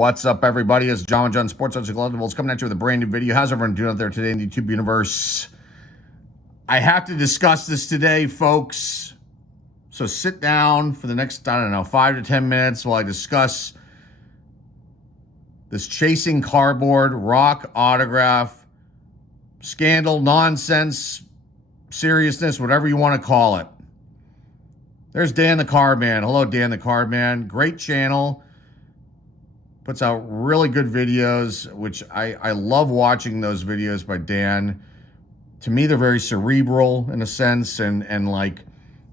What's up, everybody? It's John Sports Arts and Collectibles coming at you with a brand new video. How's everyone doing out there today in the YouTube universe? I have to discuss this today, folks. So sit down for the next, 5 to 10 minutes while I discuss this chasing cardboard rock autograph scandal, nonsense, seriousness, whatever you want to call it. There's Dan the Cardman. Hello, Dan the Cardman. Great channel. Puts out really good videos, which I love watching those videos by Dan. To me, they're very cerebral in a sense, and like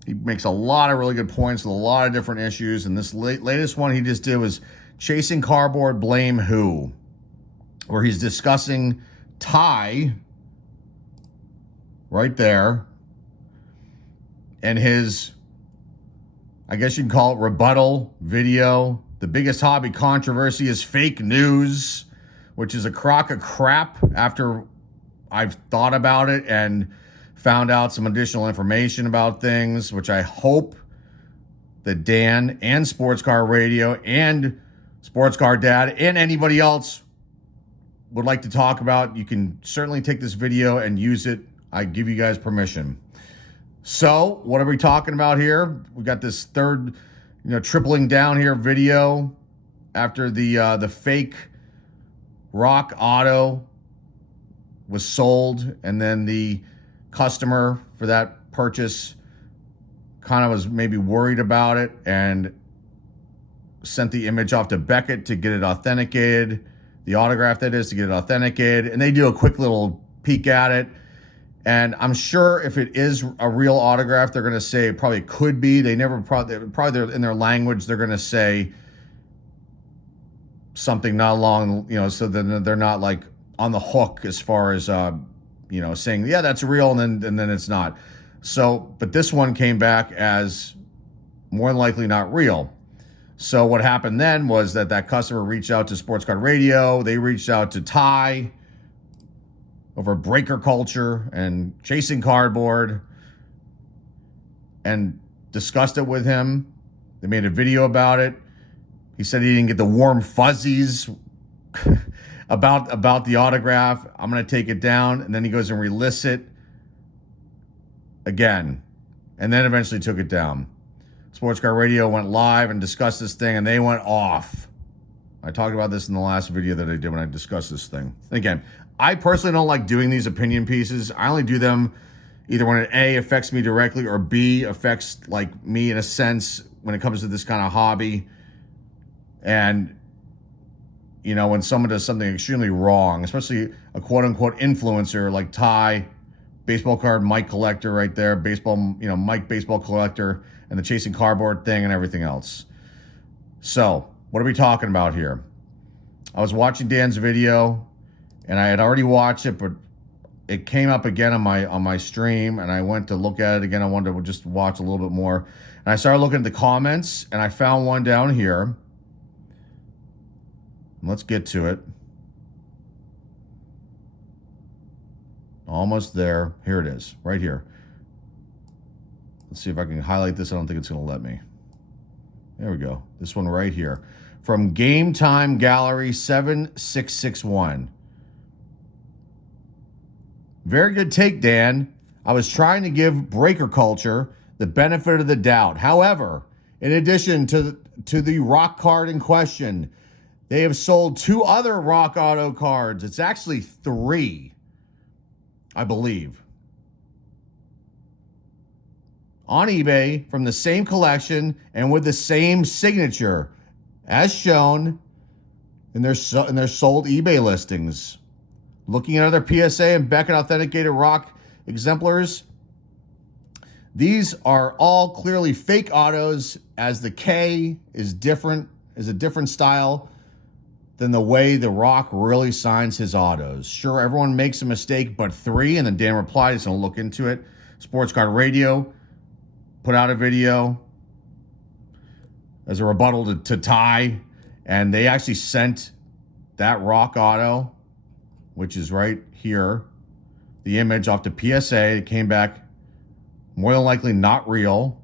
he makes a lot of really good points with a lot of different issues. And this latest one he just did was Chasing Cardboard, Blame Who? Where he's discussing Ty right there and his, I guess you can call it, rebuttal video. The biggest hobby controversy is fake news, which is a crock of crap after I've thought about it and found out some additional information about things, which I hope that Dan and Sports Car Radio and Sports Car Dad and anybody else would like to talk about. You can certainly take this video and use it. I give you guys permission. So what are we talking about here? We got this third, tripling down here video after the fake rock auto was sold, and then the customer for that purchase kind of was maybe worried about it and sent the image off to Beckett to get it authenticated, the autograph that is, to get it authenticated, and they do a quick little peek at it. And I'm sure if it is a real autograph, they're going to say it probably could be. They never probably in their language, they're going to say something not along, so then they're not like on the hook as far as, saying, yeah, that's real. And then it's not. So, but this one came back as more than likely not real. So what happened then was that customer reached out to Sports Card Radio. They reached out to Ty over breaker culture and chasing cardboard and discussed it with him. They made a video about it. He said he didn't get the warm fuzzies about the autograph. I'm going to take it down. And then he goes and relists it again. And then eventually took it down. Sports Car Radio went live and discussed this thing, and they went off. I talked about this in the last video that I did when I discussed this thing. Again, I personally don't like doing these opinion pieces. I only do them either when it A, affects me directly, or B, affects like me in a sense when it comes to this kind of hobby. And, when someone does something extremely wrong, especially a quote-unquote influencer like Ty, baseball card Mike collector right there, Mike baseball collector, and the chasing cardboard thing and everything else. So, what are we talking about here? I was watching Dan's video, and I had already watched it, but it came up again on my stream, and I went to look at it again. I wanted to just watch a little bit more. And I started looking at the comments, and I found one down here. Let's get to it. Almost there. Here it is, right here. Let's see if I can highlight this. I don't think it's going to let me. There we go. This one right here. From Game Time Gallery 7661. Very good take, Dan. I was trying to give breaker culture the benefit of the doubt. However, in addition to the rock card in question, they have sold 2 other rock auto cards. It's actually 3, I believe, on eBay from the same collection and with the same signature as shown in their sold eBay listings. Looking at other PSA and Beckett authenticated rock exemplars, these are all clearly fake autos, as the K is a different style than the way the Rock really signs his autos. Sure, everyone makes a mistake, but 3, and then Dan replied, he's going to look into it. Sports Card Radio put out a video as a rebuttal to Ty, and they actually sent that rock auto, which is right here, the image off to PSA. It came back more than likely not real.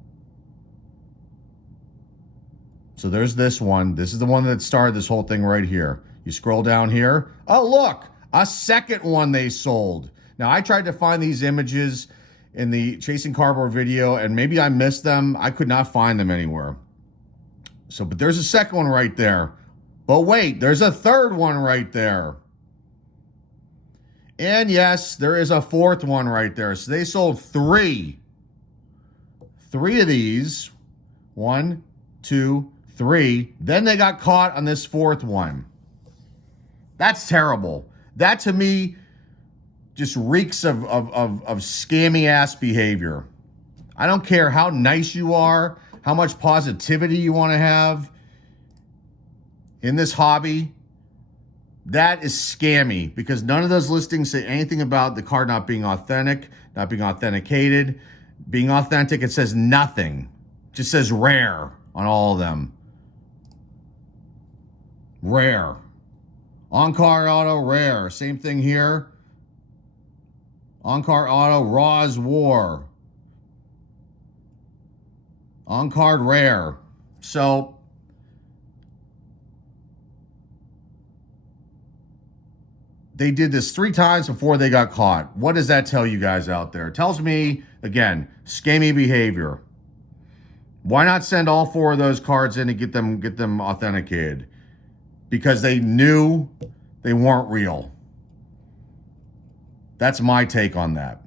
So there's this one. This is the one that started this whole thing right here. You scroll down here. Oh, look, a second one they sold. Now, I tried to find these images in the Chasing Cardboard video, and maybe I missed them. I could not find them anywhere. So, but there's a second one right there. But wait, there's a third one right there. And yes, there is a fourth one right there. So they sold three of these. 1, 2, 3. Then they got caught on this fourth one. That's terrible. That to me just reeks of scammy ass behavior. I don't care how nice you are, how much positivity you want to have in this hobby. That is scammy, because none of those listings say anything about the card not being authentic, not being authenticated. Being authentic, it says nothing. It just says rare on all of them. Rare. On-card auto, rare. Same thing here. On-card auto, raw as war. On-card rare. So they did this 3 times before they got caught. What does that tell you guys out there? It tells me, again, scammy behavior. Why not send all 4 of those cards in and get them authenticated? Because they knew they weren't real. That's my take on that.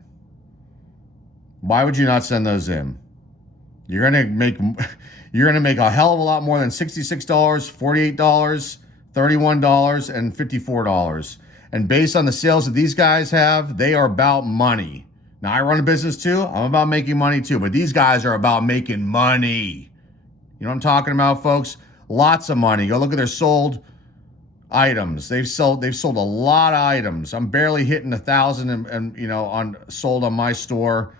Why would you not send those in? You're gonna make a hell of a lot more than $66, $48, $31, and $54. And based on the sales that these guys have, they are about money. Now, I run a business too. I'm about making money too. But these guys are about making money. You know what I'm talking about, folks? Lots of money. Go look at their sold items. They've sold a lot of items. I'm barely hitting 1,000 and you know, sold on my store.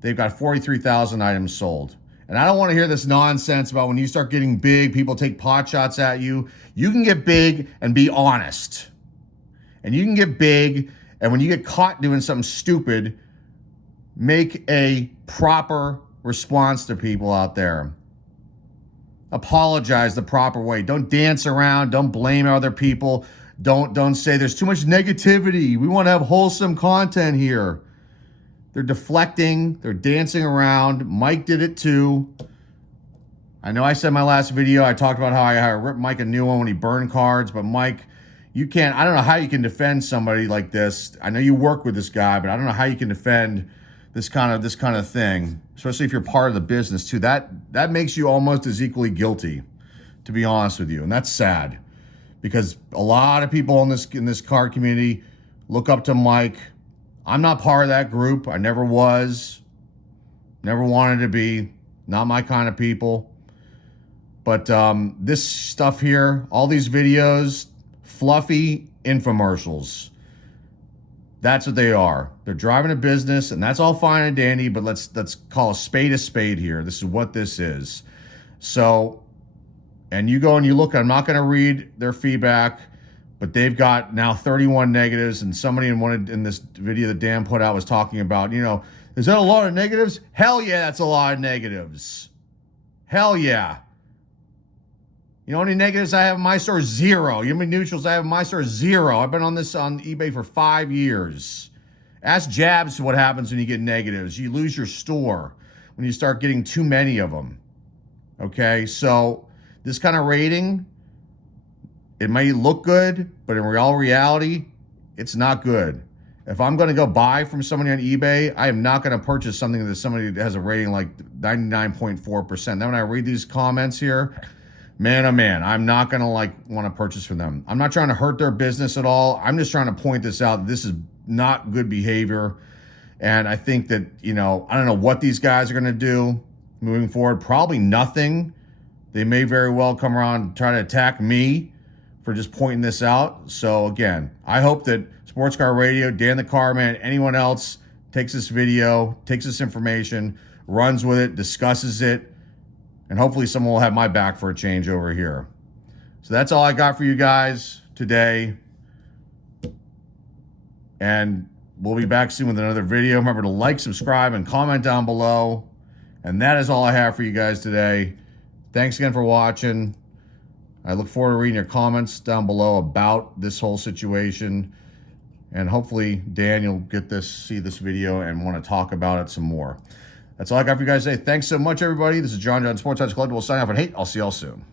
They've got 43,000 items sold. And I don't want to hear this nonsense about when you start getting big, people take pot shots at you. You can get big and be honest. And you can get big, and when you get caught doing something stupid, make a proper response to people out there. Apologize the proper way. Don't dance around. Don't blame other people. Don't say there's too much negativity. We want to have wholesome content here. They're deflecting. They're dancing around. Mike did it too. I know I said in my last video, I talked about how I ripped Mike a new one when he burned cards, but Mike, you can't, I don't know how you can defend somebody like this. I know you work with this guy, but I don't know how you can defend this kind of thing, especially if you're part of the business too. That makes you almost as equally guilty, to be honest with you. And that's sad, because a lot of people in this card community look up to Mike. I'm not part of that group. I never was, never wanted to be, not my kind of people. But this stuff here, all these videos, fluffy infomercials. That's what they are. They're driving a business, and that's all fine and dandy, but let's call a spade here. This is what this is. So, and you go and you look, I'm not going to read their feedback, but they've got now 31 negatives, and somebody in this video that Dan put out was talking about, you know, is that a lot of negatives? Hell yeah, that's a lot of negatives. Hell yeah. You know how many negatives I have in my store? 0. You know how many neutrals I have in my store? 0. I've been on eBay for 5 years. Ask Jabs what happens when you get negatives. You lose your store when you start getting too many of them. Okay, so this kind of rating, it may look good, but in reality, it's not good. If I'm going to go buy from somebody on eBay, I am not going to purchase something that somebody has a rating like 99.4%. Then when I read these comments here, man, oh man, I'm not going to want to purchase from them. I'm not trying to hurt their business at all. I'm just trying to point this out. This is not good behavior. And I think that, you know, I don't know what these guys are going to do moving forward. Probably nothing. They may very well come around and try to attack me for just pointing this out. So again, I hope that Sports Car Radio, Dan the Carman, anyone else takes this video, takes this information, runs with it, discusses it, and hopefully someone will have my back for a change over here. So that's all I got for you guys today. And we'll be back soon with another video. Remember to like, subscribe, and comment down below. And that is all I have for you guys today. Thanks again for watching. I look forward to reading your comments down below about this whole situation. And hopefully, Dan, you'll see this video and want to talk about it some more. That's all I got for you guys today. Thanks so much, everybody. This is John Sports Collectible signing off, and hey, I'll see y'all soon.